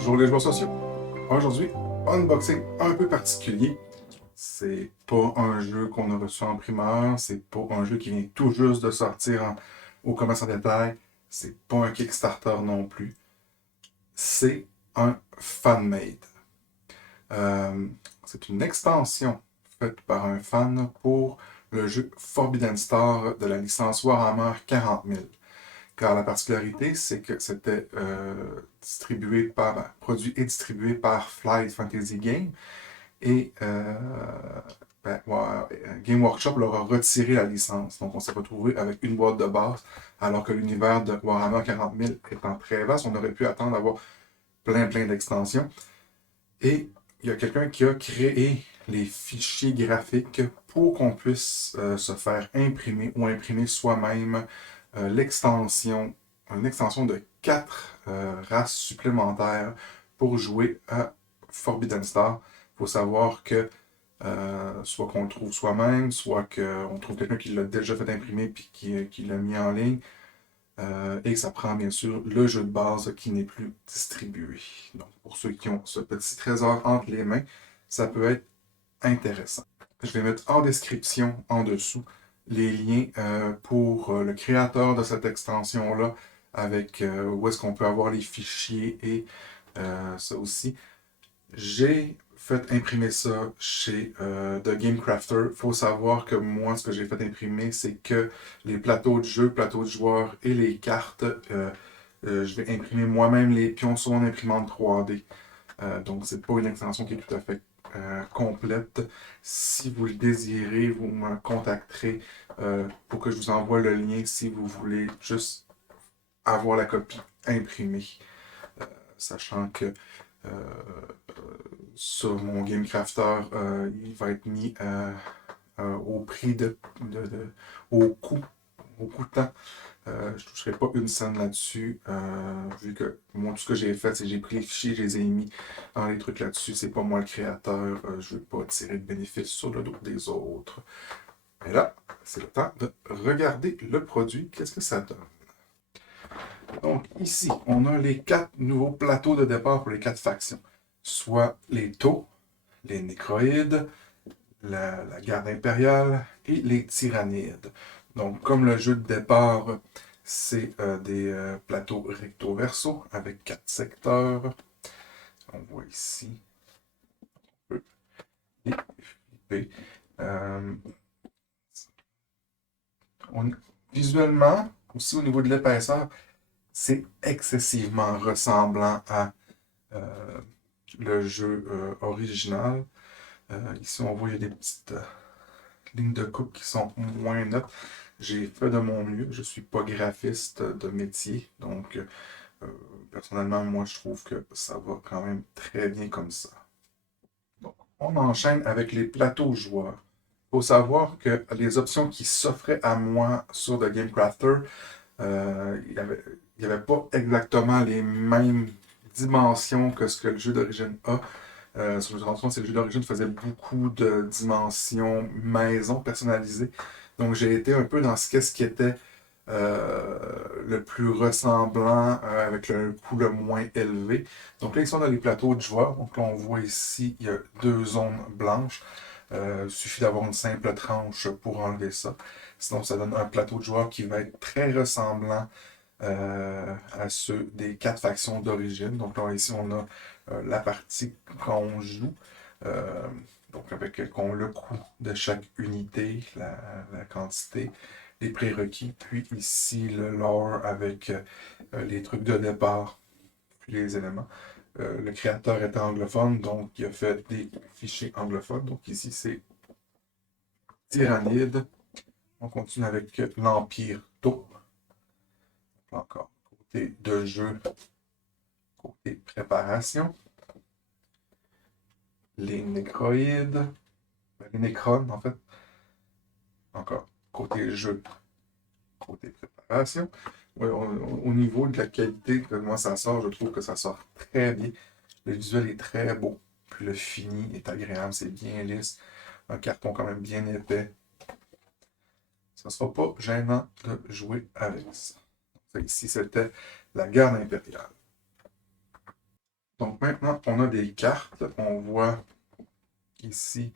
Bonjour les joueurs sociaux. Aujourd'hui, unboxing un peu particulier. C'est pas un jeu qu'on a reçu en primeur, c'est pas un jeu qui vient tout juste de sortir au commerce en détail, c'est pas un Kickstarter non plus. C'est un fan-made. Euh, c'est une extension faite par un fan pour le jeu Forbidden Star de la licence Warhammer 40 000. Car la particularité, c'est que c'était produit et distribué par Flight Fantasy Game. Et Game Workshop leur a retiré la licence. Donc on s'est retrouvé avec une boîte de base, alors que l'univers de Warhammer 40 000 étant très vaste, on aurait pu attendre d'avoir plein d'extensions. Et il y a quelqu'un qui a créé les fichiers graphiques pour qu'on puisse se faire imprimer ou imprimer soi-même l'extension, une extension de 4 races supplémentaires pour jouer à Forbidden Star. Il faut savoir que soit qu'on le trouve soi-même, soit qu'on trouve quelqu'un qui l'a déjà fait imprimer et qui l'a mis en ligne. Et ça prend bien sûr le jeu de base qui n'est plus distribué. Donc pour ceux qui ont ce petit trésor entre les mains, ça peut être intéressant. Je vais mettre en description en dessous les liens pour le créateur de cette extension-là, avec où est-ce qu'on peut avoir les fichiers et ça aussi. J'ai fait imprimer ça chez The Game Crafter. Il faut savoir que moi, ce que j'ai fait imprimer, c'est que les plateaux de jeu, plateaux de joueurs et les cartes, je vais imprimer moi-même les pions sur mon imprimante 3D. Donc, c'est pas une extension qui est tout à fait complète. Si vous le désirez, vous me contacterez pour que je vous envoie le lien si vous voulez juste avoir la copie imprimée. Sachant que euh, sur mon Game Crafter, il va être mis au prix au coût, au coûtant. Je ne toucherai pas une scène là-dessus, vu que moi, tout ce que j'ai fait, c'est que j'ai pris les fichiers, je les ai mis dans les trucs là-dessus. C'est pas moi le créateur, je ne veux pas tirer de bénéfice sur le dos des autres. Mais là, c'est le temps de regarder le produit. Qu'est-ce que ça donne? Donc ici, on a les 4 nouveaux plateaux de départ pour les 4 factions. Soit les taux, les nécroïdes, la garde impériale et les tyrannides. Donc, comme le jeu de départ, c'est des plateaux recto-verso avec 4 secteurs. On voit ici. Et, euh, on, visuellement, aussi au niveau de l'épaisseur, c'est excessivement ressemblant à le jeu original. Ici, on voit il y a des petites lignes de coupe qui sont moins nettes. J'ai fait de mon mieux. Je ne suis pas graphiste de métier. Donc, personnellement, moi, je trouve que ça va quand même très bien comme ça. Donc, on enchaîne avec les plateaux joueurs. Il faut savoir que les options qui s'offraient à moi sur The Game Crafter, il n'y avait pas exactement les mêmes dimensions que ce que le jeu d'origine a. Je me suis rendu compte que le jeu d'origine faisait beaucoup de dimensions maison personnalisées. Donc j'ai été un peu dans ce qui était le plus ressemblant avec le coût le moins élevé. Donc là, ils sont dans les plateaux de joueurs. Donc là, on voit ici, il y a 2 zones blanches. Il suffit d'avoir une simple tranche pour enlever ça. Sinon, ça donne un plateau de joueurs qui va être très ressemblant à ceux des 4 factions d'origine. Donc là, ici, on a la partie qu'on joue. Euh, donc avec le coût de chaque unité, la quantité, les prérequis, puis ici le lore avec les trucs de départ, puis les éléments. Le créateur est anglophone, donc il a fait des fichiers anglophones. Donc ici c'est Tyrannide. On continue avec l'Empire Tau. Encore côté de jeu, côté préparation. Les nécroïdes, les nécrones en fait. Encore côté jeu, côté préparation. Ouais, au niveau de la qualité que moi ça sort, je trouve que ça sort très bien. Le visuel est très beau. Puis le fini est agréable, c'est bien lisse. Un carton quand même bien épais. Ça ne sera pas gênant de jouer avec ça. Ici, c'était la garde impériale. Donc maintenant, on a des cartes. On voit ici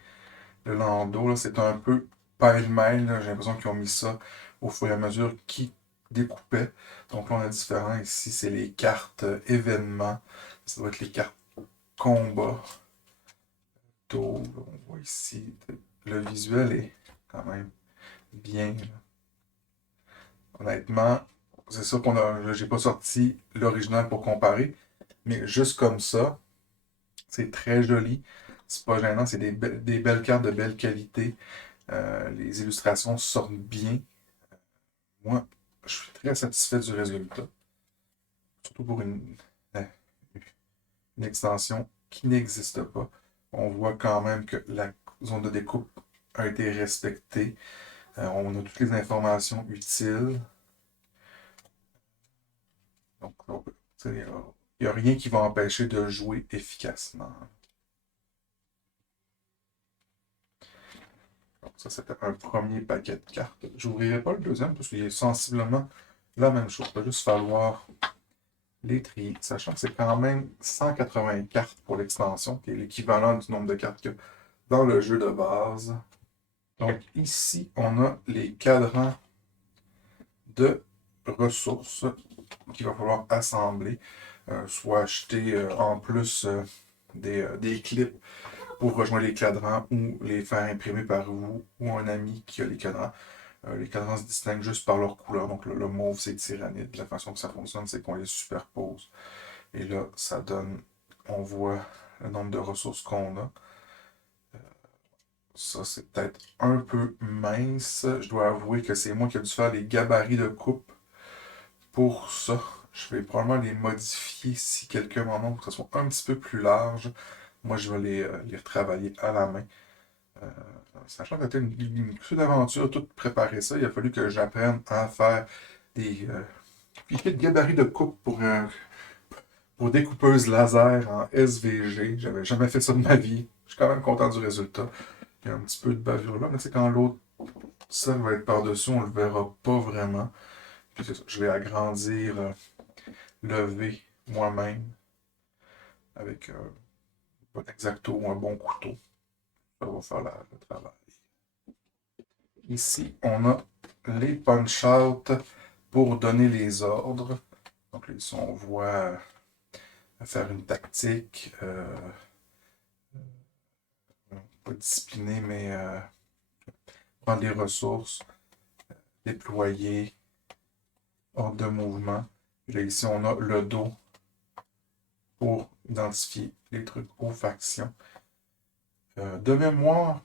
le landau, là, c'est un peu pêle-mêle. J'ai l'impression qu'ils ont mis ça au fur et à mesure qu'ils découpaient. Donc là, on a différents. Ici, c'est les cartes événements. Ça doit être les cartes combat. On voit ici, le visuel est quand même bien. Honnêtement, c'est ça qu'on a. J'ai pas sorti l'original pour comparer, mais juste comme ça, c'est très joli. C'est pas gênant, c'est des belles cartes de belle qualité. Les illustrations sortent bien. Moi, je suis très satisfait du résultat. Surtout pour une extension qui n'existe pas. On voit quand même que la zone de découpe a été respectée. On a toutes les informations utiles. Donc, il n'y a rien qui va empêcher de jouer efficacement. Donc, ça, c'était un premier paquet de cartes. Je n'ouvrirai pas le deuxième parce qu'il est sensiblement la même chose. Il va juste falloir les trier, sachant que c'est quand même 180 cartes pour l'extension, qui est l'équivalent du nombre de cartes que dans le jeu de base. Donc ici, on a les cadrans de ressources qu'il va falloir assembler, soit acheter en plus des clips pour rejoindre les cadrans ou les faire imprimer par vous ou un ami qui a les cadrans. Les cadrans se distinguent juste par leur couleur. Donc le mauve, c'est tyrannide. La façon que ça fonctionne, c'est qu'on les superpose. Et là, ça donne, on voit le nombre de ressources qu'on a. Ça, c'est peut-être un peu mince. Je dois avouer que c'est moi qui ai dû faire les gabarits de coupe pour ça. Je vais probablement les modifier si quelqu'un m'en a pour que ça soit un petit peu plus large. Moi, je vais les retravailler à la main. Euh, Sachant que c'était une aventure, tout préparer ça, il a fallu que j'apprenne à faire des fichiers de gabarits de coupe pour découpeuse laser en SVG. J'avais jamais fait ça de ma vie. Je suis quand même content du résultat. Il y a un petit peu de bavure là, mais c'est quand l'autre ça va être par-dessus, on le verra pas vraiment. Puis c'est ça, je vais agrandir le V moi-même avec un bon exacto ou un bon couteau. Ça va faire le travail. Ici, on a les punch-out pour donner les ordres. Donc là, ici, on voit faire une tactique, pas discipliner, mais prendre les ressources, déployer, ordre de mouvement. Puis là, ici, on a le dos pour identifier les trucs aux factions. De mémoire,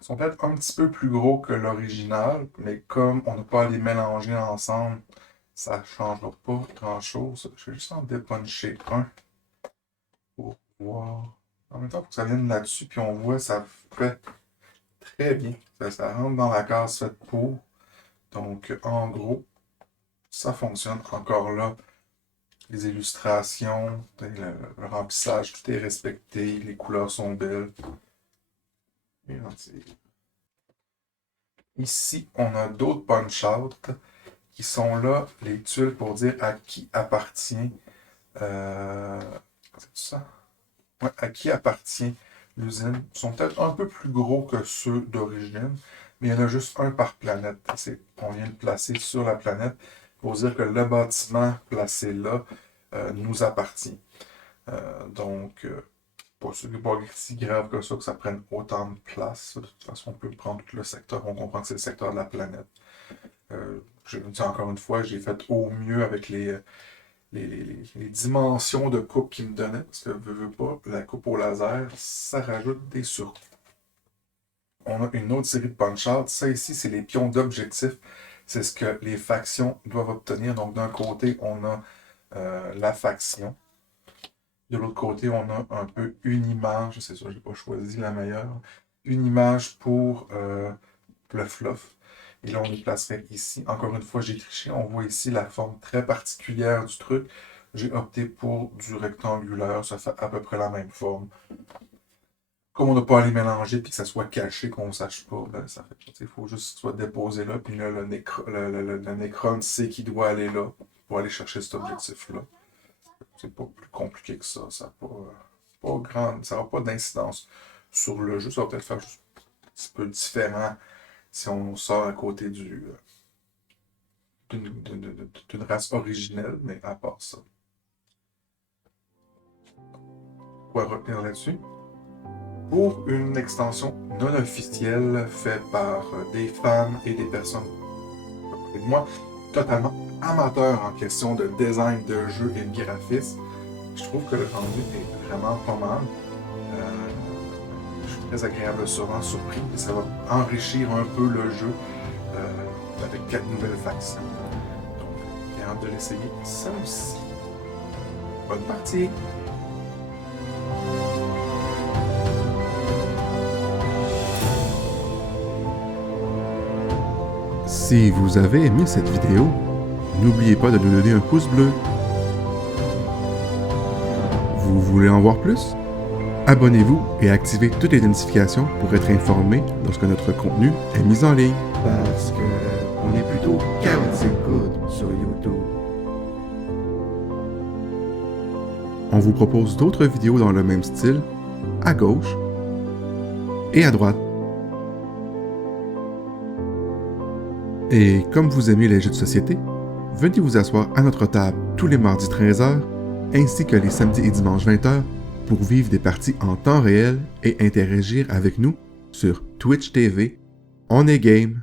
ils sont peut-être un petit peu plus gros que l'original, mais comme on n'a pas à les mélanger ensemble, ça ne changera pas grand-chose. Je vais juste en dépuncher un pour voir. En même temps, il faut que ça vienne là-dessus, puis on voit, ça fait très bien. Ça rentre dans la case faite pour. Donc, en gros, ça fonctionne. Encore là, les illustrations, le remplissage, tout est respecté, les couleurs sont belles. Ici, on a d'autres punch-out qui sont là, les tuiles pour dire à qui appartient. C'est ça? Ouais, à qui appartient l'usine. Ils sont peut-être un peu plus gros que ceux d'origine, mais il y en a juste un par planète. On vient le placer sur la planète pour dire que le bâtiment placé là nous appartient. Donc, pas si grave que ça prenne autant de place. De toute façon, on peut prendre tout le secteur. On comprend que c'est le secteur de la planète. Je le dis encore une fois, j'ai fait au mieux avec les dimensions de coupe qu'il me donnait. Parce que, veux pas, la coupe au laser, ça rajoute des surcoûts. On a une autre série de punch-out. Ça ici, c'est les pions d'objectif. C'est ce que les factions doivent obtenir. Donc, d'un côté, on a la faction. De l'autre côté, on a un peu une image, c'est sûr, je n'ai pas choisi la meilleure, une image pour le fluff. Et là, on les placerait ici. Encore une fois, j'ai triché. On voit ici la forme très particulière du truc. J'ai opté pour du rectangulaire. Ça fait à peu près la même forme. Comme on n'a pas à les mélanger et que ça soit caché, qu'on ne sache pas, ben, ça fait. Il faut juste que ce soit déposé là. Puis là, le Necron sait qu'il doit aller là pour aller chercher cet objectif-là. C'est pas plus compliqué que ça. Ça n'a pas d'incidence sur le jeu. Ça va peut-être faire juste un petit peu différent si on sort à côté d'une race originelle, mais à part ça. Quoi retenir là-dessus? Pour une extension non officielle faite par des fans et des personnes, et moi, totalement amateurs en question de design de jeu et de graphisme, je trouve que le rendu est vraiment pas mal. Je suis très agréablement surpris et ça va enrichir un peu le jeu avec 4 nouvelles factions. Donc, j'ai hâte de l'essayer ça aussi. Bonne partie! Si vous avez aimé cette vidéo, n'oubliez pas de nous donner un pouce bleu. Vous voulez en voir plus? Abonnez-vous et activez toutes les notifications pour être informé lorsque notre contenu est mis en ligne. Parce que on est plutôt chaotic good sur YouTube. On vous propose d'autres vidéos dans le même style, à gauche et à droite. Et comme vous aimez les jeux de société, venez vous asseoir à notre table tous les mardis 13h ainsi que les samedis et dimanches 20h pour vivre des parties en temps réel et interagir avec nous sur Twitch TV, On est Game.